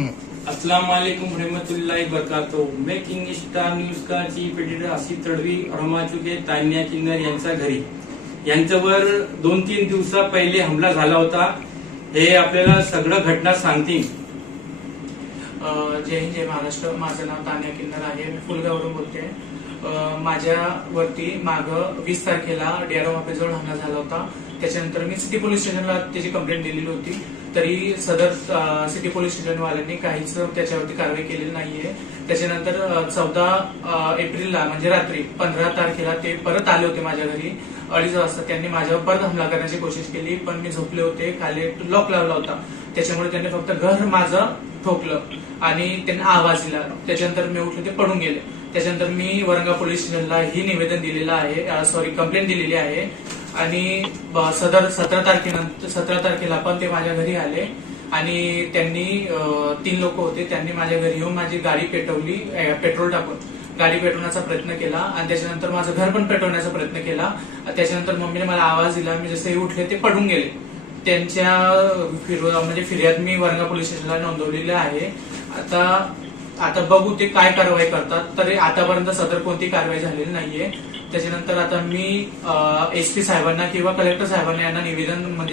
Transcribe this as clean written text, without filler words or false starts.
अस्सलाम वालेकुम रहमतुल्लाहि बरकातुहू। मेकिंग स्टार न्यूज का चीफ एडिटर आसिफ तडवी रमाचुके तान्या किन्नर यांच्या घरी यांच्यावर 2-3 दिवसा पहिले हमला झाला होता। हे आपल्याला सगळं घटना सांगतील। जय हिंद, जय महाराष्ट्र। माझं नाव तान्या किन्नर आहे, मी फुलगावरून बोलते। माझ्यावरती माग 20 तारखेला डीआरओ ऑफिसजवळ हमला झाला होता। त्याच्यानंतर मी सिटी पोलीस स्टेशनला त्याची कंप्लेंट दिलेली होती, तरी सदर सिटी पोलीस स्टेशन वाल्यांनी काहीच त्याच्यावरती कारवाई केलेली नाहीये। त्याच्यानंतर 14 एप्रिलला म्हणजे रात्री 15 तारखेला ते परत आले होते माझ्या घरी 2:30 वाजता। त्यांनी माझ्यावर परत हमला करण्याची कोशिश केली, पण मी झोपले होते, खाली लॉक लावला होता। त्याच्यामुळे त्यांनी फक्त घर माझं ठोकलं आणि त्यांना आवाज दिला। त्याच्यानंतर मी उठले, ते पडून गेले। त्याच्यानंतर मी वरंगा पोलीस स्टेशनला ही निवेदन दिलेलं आहे, कंप्लेंट दिलेली आहे। आणि सदर 17 तारखेला पण ते माझ्या घरी आले आणि त्यांनी 3 लोक होते, त्यांनी माझ्या घरी येऊन माझी गाडी पेटवली, पेट्रोल टाकून गाडी पेटवण्याचा प्रयत्न केला आणि त्याच्यानंतर माझं घर पण पेटवण्याचा प्रयत्न केला। त्याच्यानंतर मम्मीने मला आवाज दिला, मी जसे उठले ते पडून गेले। त्यांच्या म्हणजे फिर्याद मी वरंगा पोलीस स्टेशनला नोंदवलेली आहे। आता बघू ते काय कारवाई करतात, तरी आतापर्यंत सदर कोणती कारवाई झालेली नाहीये। त्याच्यानंतर आता मी एसपी साहेबांना किंवा कलेक्टर साहेबांना यांना निवेदन म्हणजे